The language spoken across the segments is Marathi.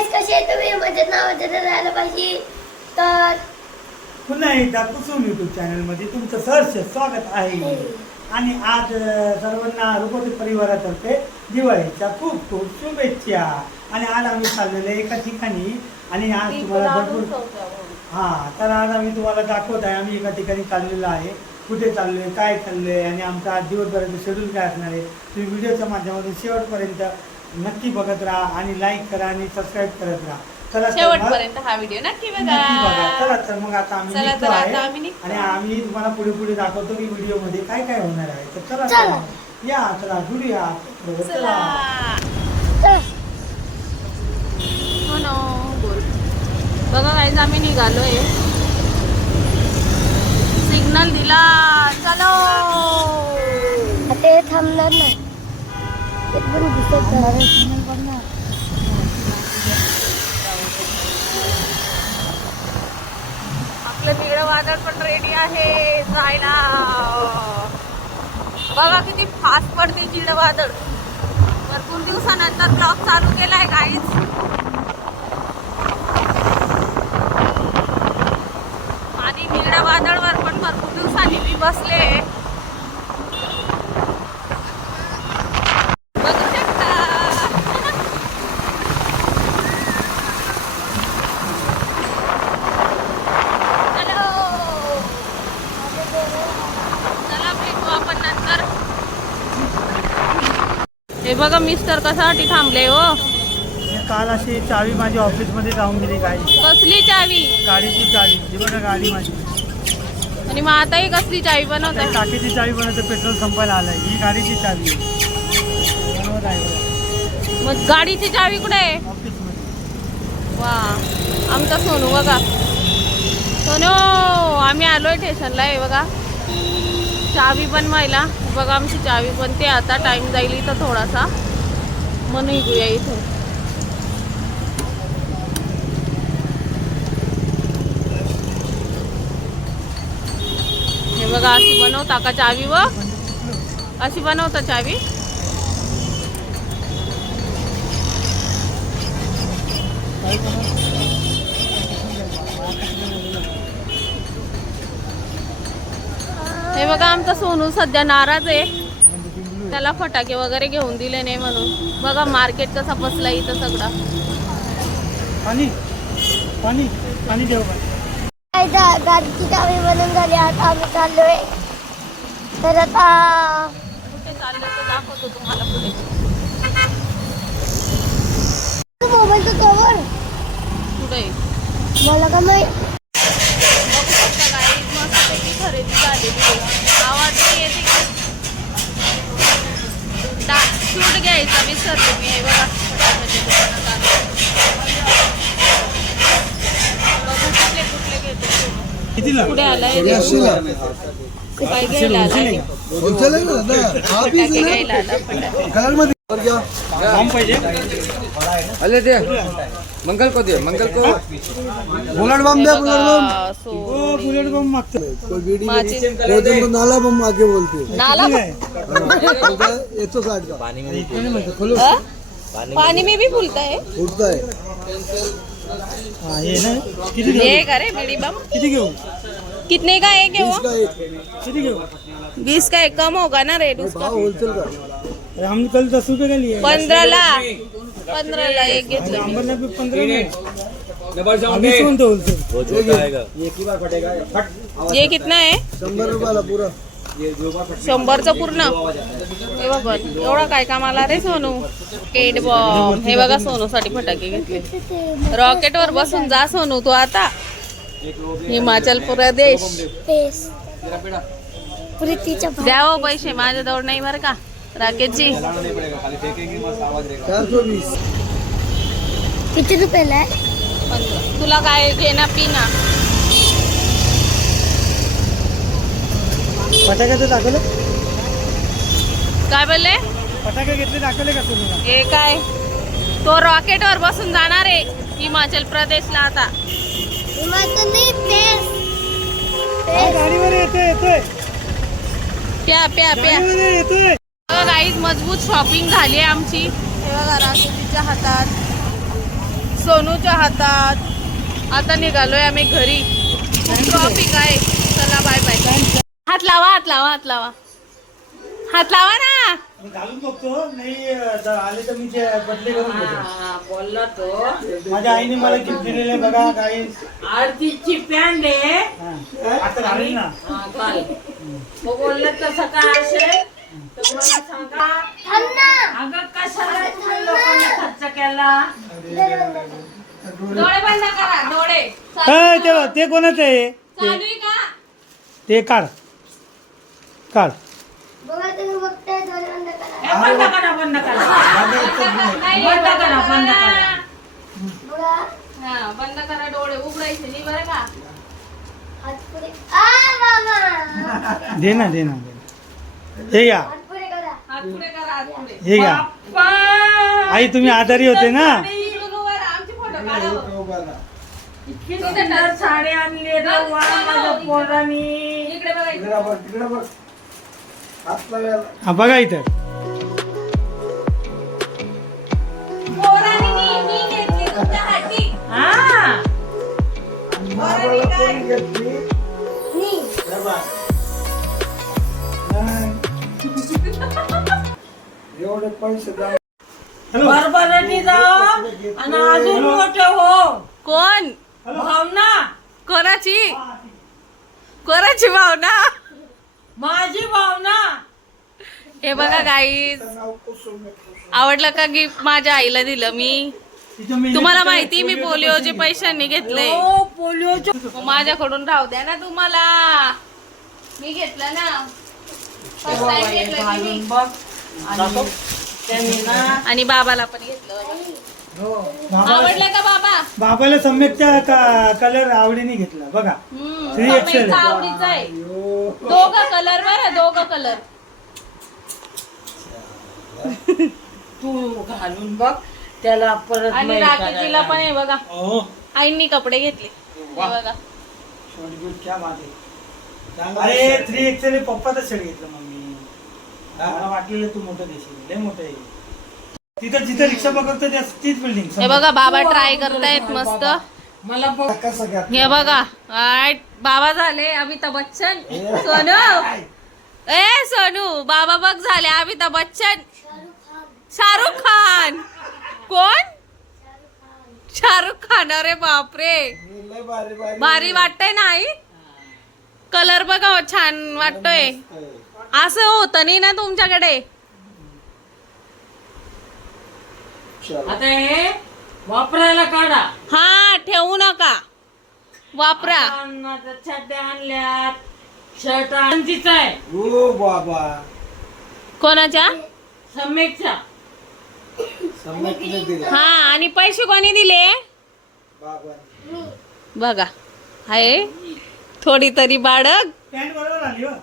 गाईस कसे आहे तुम्ही? मजेत ना मजेत राहायला पाहिजे. तर पुन्हा एकदा कुसुम युट्यूब चॅनलमध्ये तुमचं सहर्ष स्वागत आहे. आणि आज सर्वांना रुपवते परिवारातर्फे दिवाळीच्या खूप खूप शुभेच्छा. आणि आज आम्ही चाललेलो आहे एका ठिकाणी. आणि आज तुम्हाला भरपूर हा तर आज आम्ही तुम्हाला दाखवत आहे. आम्ही एका ठिकाणी चाललेलो आहे. कुठे चाललोय काय चाललोय आणि आमचा आज दिवसभराचं शेड्यूल काय असणार आहे तुम्ही व्हिडिओच्या माध्यमातून शेवटपर्यंत नक्की बघत राहा आणि लाईक करा आणि सबस्क्राईब करत राहा. चला तर मग- शेवटपर्यंत हा व्हिडिओ नक्की नक्की बघा. चला बघा तर मग आता आम्ही चला निघतो तर आहे. आता आम्ही निघतो. आणि आम्ही तुम्हाला पुढे पुढे दाखवतो की व्हिडिओमध्ये काय काय होणार आहे. तर चला चला. तर. या चला जुडूया. चला. हो ना बोल. बघा काहीच आम्ही निघालोय. सिग्नल दिला. चलो. आता हे थांबणार एकदम दिसत आपलं तिकडं वादळ पण रेडी आहे. जायला बघा किती फास्ट पडते चिड वादळ. भरपूर दिवसानंतर ब्लॉग चालू केलाय काहीच आणि निळ्या वादळवर पण भरपूर दिवसांनी मी बसले बघू शकता हॅलो चला भेटू आपण नंतर हे बघा मिस्टर कशासाठी थांबले हो? मी काल अशी चावी माझ्या ऑफिसमध्ये जाऊन गेली गाडी. कसली चावी? गाडीची चावी. ही बघा गाडी माझी. आणि मग आताही कसली चावी बनवत आता टाकीची चावी बनवतं पेट्रोल संपायला आलंय. ही गाडीची चावी आहे. आहे. मग गाडीची चावी कुठे आहे? ऑफिसमध्ये. वा आमचा सोनू बघा. सोनू आम्ही आलोय स्टेशनला आहे बघा. चावी बनवायला. बघा आमची चावी बनते. आता टाइम जाईल इथं थोडासा. मग निघूया इथून. हे बघा अशी बनवता का चावी व? अशी बनवता चावी? हे बघा आमचा सोनू सध्या नाराज आहे. त्याला फटाके वगैरे घेऊन दिले नाही म्हणून. बघा मार्केट कसा बसला इथं सगळा. पाणी पाणी पाणी गाडीची चावी झाली आता आम्ही चाललोय. तर आता कुठे चाललं तर दाखवतो तुम्हाला पुढे. मोबाईल तर कवर पुढे. मला का माहीत बघू शकता गाडी मस्तपैकी खरेदी झालेली आहे. आवाज नाही येते का? दा- शूट घ्यायचा विसरले मी हे बघा आलो. कुठले कुठले घेते पुढे आलाय काय घ्यायला ही फटाके घ्यायला आला? फटाके अरे दे। मंगल को दे मंगल को। बुलेट बम दे बुलेट बम। सो हो बुलेट बॉम्ब मागतो कोई बीड़ी दो दिन को नाला बम आगे बोलते हैं। नाला एक सौ साठ का। हाँ? पानी में भी फूलता है? उठता है। हा हे ना किती घेऊ ये करे बीड़ी बम। किती घेऊ कितने का एक है वो? बीस का एक। कम होगा ना रेट उसका। होलसेल का। अरे हम कल दस रुपये का लिए पंधरा ला पंधरा ला एक घेतलं मी. पंधरा में अभी सुन तो होलसेल. ये कितना आहे? शंभर रुपयाला पुरा. शंभरचं पूर्ण. हे बघ एवढा काय कामाला रे सोनू? केट बॉम्ब हे बघा सोनूसाठी फटाके घेतले. रॉकेटवर बसून जा सोनू तू आता. हिमाचल प्रदेश. पेस प्रीतीच्या द्या हो पैसे माझ्याजवळ नाही बरं का. सौ बीस किती रुपयाला आहे? तुला काय घेना पिना फटाक्याचं दाखवलं? काय बोलले? फटाके घेतले दाखवले का तुम्ही? हे काय? तो रॉकेटवर बसून जाणार आहे हिमाचल प्रदेशला आता. हिमाचल नाही पेस पेस गाडीवर येतोय येतोय. प्या प्या प्या. गाडीवर येतोय. गाईज मजबूत शॉपिंग झाली आहे आमची. हे बघा हातात सोनूच्या हातात. आता निघालोय आम्ही घरी. ट्रॉफिक आहे. चला बाय बाय हात लावा हात लावा हात लावा. हात लावा ना. मी घालून बघतो. नाही जर आले तर मी ते बदली करून घेतो. हा, बोलला तो. माझ्या आईने मला गिफ्ट दिलेले बघा काही. आरतीची पॅन्ट आहे. आता घालेल ना. हा, घाल. मग बोललं तसं काय असेल? तर मला सांगा थांब ना अगं कशाला तुम्ही लोकांना खर्च केला? डोळे बंद करा डोळे. ए, ते ते कोणाचं आहे? चालू आहे का? ते काढ. काढ. बघा तुम्ही बघताय डोळे बंद करा. हे बंद करा बंद करा. नाही, बंद करा बंद करा. बघा. हा बंद करा डोळे उघडायचे नाही बरं का? हात पुढे आ मामा दे ना दे ना दे ना. हे घ्या पुढे हे घ्या! आई तुम्ही आजारी होते ना साडी आणली. हा बघा इथं. हा जाओ आणि अजून मोठे हो. कोण? भावना. कोणाची? कोणाची भावना? माझी भावना. हे बघा गाईज आवडलं का गिफ्ट माझ्या आईला दिलं मी? तुम्हाला माहिती मी पोलिओचे पैशांनी घेतले. हो पोलिओच्या मग माझ्याकडून राहू द्या ना तुम्हाला. मी घेतलं ना. आणि त्यांनी ना आणि बाबाला पण घेतलं हो बाबा आवडलं का बाबा? बाबाला सम्यकच्या कलर आवडीने घेतला बघा. हम्म, Three XL. समीरचा आवडीचा आहे. दोघं कलर बरं दोघं कलर तू घालून बघ त्याला परत आणि नाही राकेशजीला. पण आहे बघा. हो. आईंनी कपडे घेतले. हे बघा. शॉर्ट गुड क्या बात आहे. अरे थ्री एक्सेल पप्पाचं शर्ट घेतलं मम्मी मला वाटलेलं तू मोठं देशील. लय मोठं आहे. तिथं जिथं रिक्षा पकडतो त्या तीच बिल्डिंग हे बघा बाबा ट्राय करतायत मस्त. मला बघ. हे बघा आय, बाबा झाले अमिताभ बच्चन. सोनू. ए सोनू बाबा बघ झाले अमिताभ बच्चन. शाहरुख खान. कोण? शाहरुख खान अरे बापरे. भारी वाटतंय नाही कलर बघा हो, छान वाटतोय. असं होतं नाही ना तुमच्याकडे? आता हे वापरायला काढा. हा ठेवू नका. वापरा. अन्नाच्या छड्या आणल्यात. शर्ट आणतीच आहे ओ बाबा. कोणाच्या? दिला. हा आणि पैसे कोणी दिले? बाबा. बघा. आहे थोडी तरी बाळग. पॅन्ट बरोबर आली हो.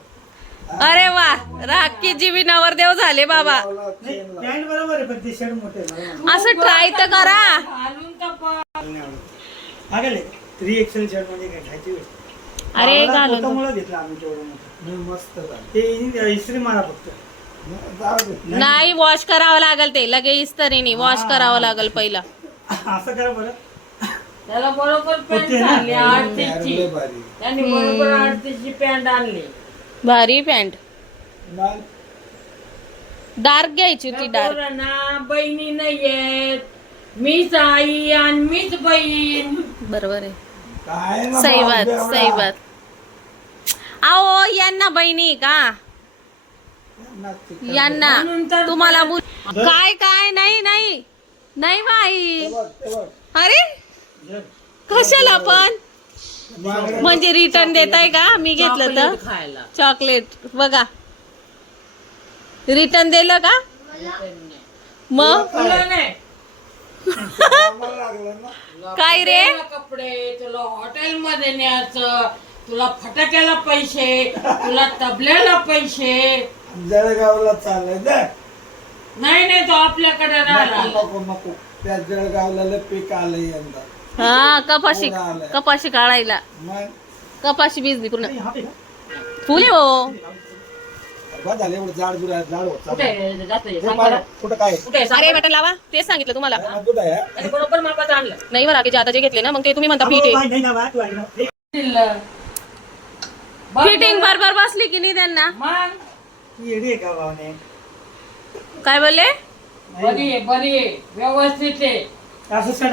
अरे वा राखी जीवी नवरदेव झाले बाबा. नाही पॅन्ट बरोबर आहे पण ते शर्ट मोठे आहे मला नाही असं ट्राय तर करा. तर थ्री एक्सेल शर्ट म्हणजे काय गोष्ट? अरे घालून. मुळे घेतला आम्ही तेवढं मोठं. नाही, मस्त झालं. ते इस्त्री मारा फक्त. जाऊ दे. नाही वॉश करावं लागेल ते. लगेच इस्त्रीने वॉश करावं लागेल पहिला. असं करा बरं. त्याला बरोबर पॅन्ट होते ना? आणली आरतीची लय भारी. त्यांनी बरोबर आरतीची पॅन्ट आणली. भारी पॅन्ट. मग डार्क घ्यायची होती डार्क. पोरांना बहिणी नाहीयेत. मीच आई आणि मीच बहीण. बरोबर आहे. काय ना सही बात. सही बात. आओ यांना बहिणी का. यांना म्हणून तर तुम्हाला मुल- काय काय नाही नाही. नाही बाई. ते बघ, ते बघ. अरे कशाला पण? म्हणजे रिटर्न देताय का? मी घेतलं तर? चॉकलेट खायला. चॉकलेट बघा. रिटर्न दिलं का? मग. काय रे? कपडे तुला हॉटेल मध्ये न्यायचं तुला फटाक्याला पैसे तुला तबल्याला पैसे. जळगावला चाललंय. नाही नाही तो आपल्याकडे राहिला. नको नको नको. त्या जळगावला पीक आलं यंदा. हा कपाशी कपाशी काढायला. मग कपाशी भिजली पूर्ण? फुले हो. हे अरे. बटन लावा. तेच सांगितलं तुम्हाला. कुठं आहे? आणि बरोबर मापाचं आणलं? नाही बरं की जे आता जे घेतले ना मग ते तुम्ही म्हणता फिट फिटिंग. बरं. बरोबर बसली की नाही त्यांना? काय बोलले? बरी बरी व्यवस्थित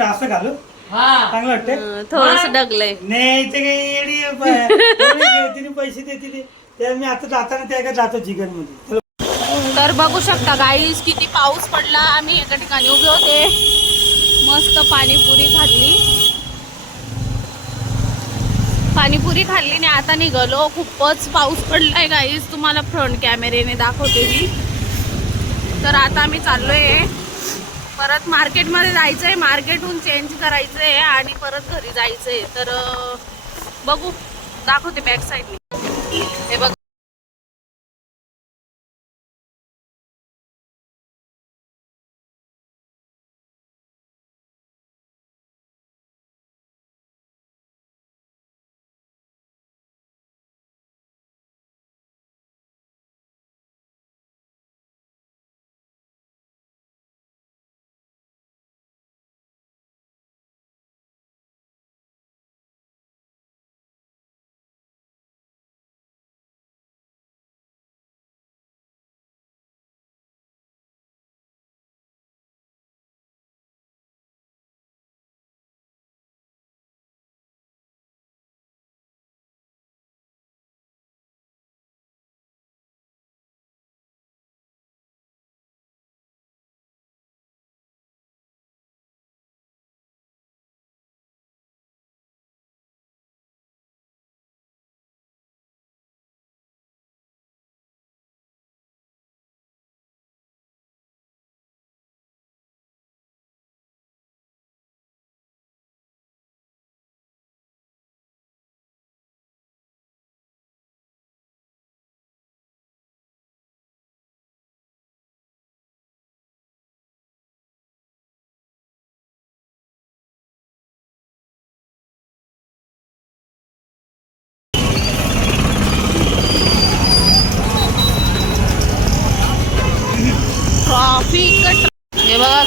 असं घालू? चांगलं थोडस डगलंय नाही ते काही येडी आहे बा. एवढी तिने पैसे देते ते त्या मी आता जाताना त्या का जातो चिकनमध्ये. तर बघू शकता गाईज किती पाऊस पडला. आम्ही एका ठिकाणी उभे होते. मस्त पाणीपुरी खाल्ली. पाणीपुरी खाल्ली आणि आता निघालो. खूपच पाऊस पडलाय गाईज तुम्हाला फ्रंट कॅमेरेने दाखवते मी. तर आता आम्ही चाललोय. परत मार्केटमध्ये जायचंय मार्केटहून चेंज करायचंय आणि परत घरी जायचंय. तर बघू. दाखवते बॅक साईडने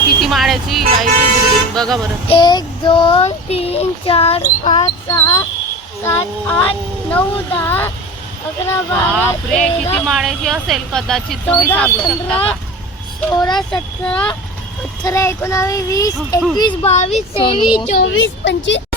किती माळ्याची गाईची बिल्डिंग बघा बरं. एक दोन तीन चार पाच सहा सात आठ नऊ दहा अकरा बारा बापरे किती तेरा माळ्याची असेल कदाचित तुम्ही चौदा सांगू शकता पंधरा का? सोळा सतरा अठरा एकोणावीस वीस एकवीस बावीस तेवीस चोवीस पंचवीस